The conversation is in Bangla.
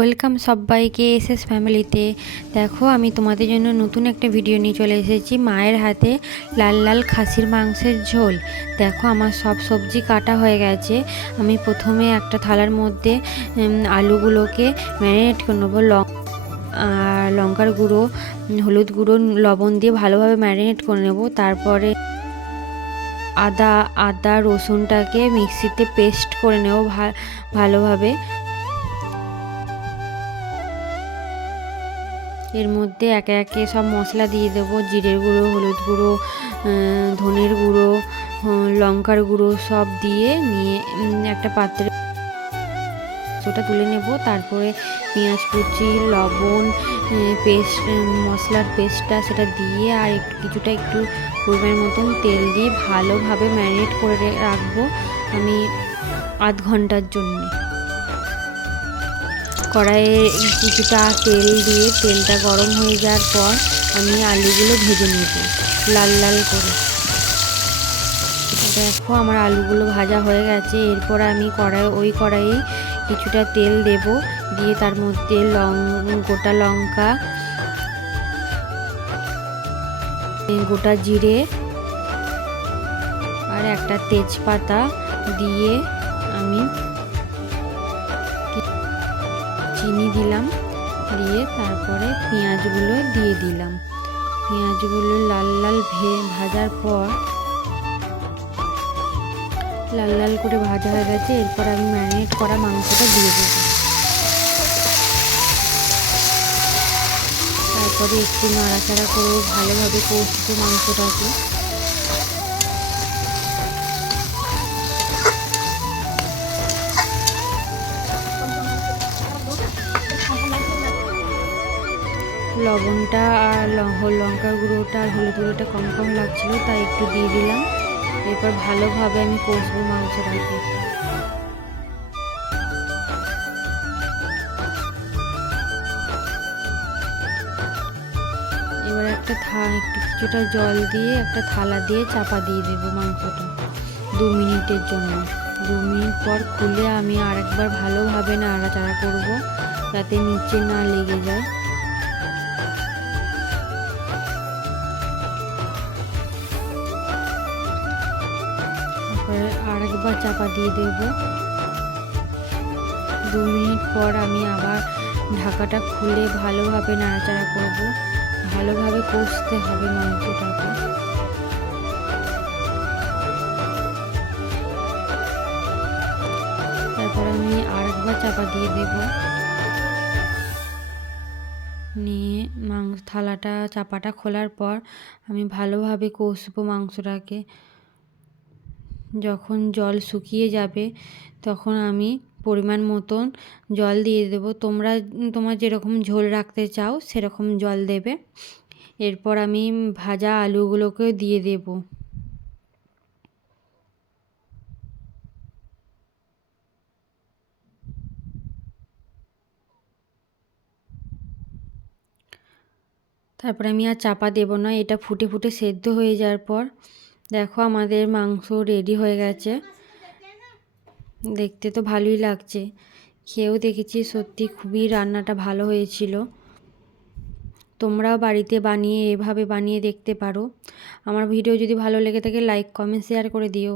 ওয়েলকাম সবাইকে এসএস ফ্যামিলিতে। দেখো আমি তোমাদের জন্য নতুন একটা ভিডিও নিয়ে চলে এসেছি। মায়ের হাতে লাল লাল খাসির মাংসের ঝোল। দেখো আমার সব সবজি কাটা হয়ে গেছে। আমি প্রথমে একটা থালার মধ্যে আলুগুলোকে ম্যারিনেট করে নেবো। লঙ্কার গুঁড়ো, হলুদ গুঁড়ো, লবণ দিয়ে ভালোভাবে ম্যারিনেট করে নেব। তারপরে আদা রসুনটাকে মিক্সিতে পেস্ট করে নেব ভালোভাবে। এর মধ্যে একে একে সব মশলা দিয়ে দেবো। জিরের গুঁড়ো, হলুদ গুঁড়ো, ধনের গুঁড়ো, লঙ্কার গুঁড়ো সব দিয়ে নিয়ে একটা পাত্রে ওটা তুলে নেব। তারপরে পেঁয়াজ কুচি, লবণ, পেস্ট, মশলার পেস্টটা সেটা দিয়ে আর একটু পরিমাণ মতন তেল দিয়ে ভালোভাবে ম্যারিনেট করে রাখবো আমি আধ ঘন্টার জন্য। কড়াইয়ে কিছুটা তেল দিয়ে তেলটা গরম হয়ে যাওয়ার পর আমি আলুগুলো ভেজে নেব লাল লাল করে। দেখো আমার আলুগুলো ভাজা হয়ে গেছে। এরপর আমি কড়াইয়ে কিছুটা তেল দেব, দিয়ে তার মধ্যে গোটা লঙ্কা, গোটা জিরে আর একটা তেজপাতা দিয়ে আমি চিনি দিলাম, দিয়ে তারপরে পেঁয়াজগুলো দিয়ে দিলাম। পেঁয়াজগুলো লাল লাল ভাজার পর লাল লাল করে ভাজা হয়ে গেছে। এরপর আমি ম্যারিনেট করা মাংসটা দিয়ে দেবো। তারপরে একটু নাড়াচাড়া করে ভালোভাবে কষবো মাংসটাকে। লবণটা আর লঙ্কার গুঁড়োটা আর হলুদ গুঁড়োটা কম কম লাগছিলো, তাই একটু দিয়ে দিলাম। এরপর ভালোভাবে আমি কষবো মাংসটাকে। এবার কিছুটা জল দিয়ে একটা থালা দিয়ে চাপা দিয়ে দেবো মাংসটা 2 মিনিটের জন্য। 2 মিনিট পর খুলে আমি আরেকবার ভালোভাবে নাড়াচাড়া করবো যাতে নিচে না লেগে যায়। আরেকবার চাপা দিয়ে দেব। 2 মিনিট পর আমি আবার ঢাকাটা খুলে ভালোভাবে নাড়াচাড়া করব। ভালোভাবে কষতে হবে মাংসটাকে। তারপর আমি আরেকবার চাপা দিয়ে দেব, নিয়ে চাপাটা খোলার পর আমি ভালোভাবে কষবো মাংসটাকে। যখন জল শুকিয়ে যাবে তখন আমি পরিমাণ মতন জল দিয়ে দেবো। তোমার যেরকম ঝোল রাখতে চাও সেরকম জল দেবে। এরপর আমি ভাজা আলুগুলোকে দিয়ে দেব। তারপর আমি আর চাপা দেব না। এটা ফুটে ফুটে সেদ্ধ হয়ে যাওয়ার পর দেখো আমাদের মাংস রেডি হয়ে গেছে। দেখতে তো ভালোই লাগছে, খেয়েও দেখেছি সত্যি খুবই রান্নাটা ভালো হয়েছিল। তোমরাও বাড়িতে এভাবে বানিয়ে দেখতে পারো। আমার ভিডিও যদি ভালো লেগে থাকে লাইক কমেন্ট শেয়ার করে দিও।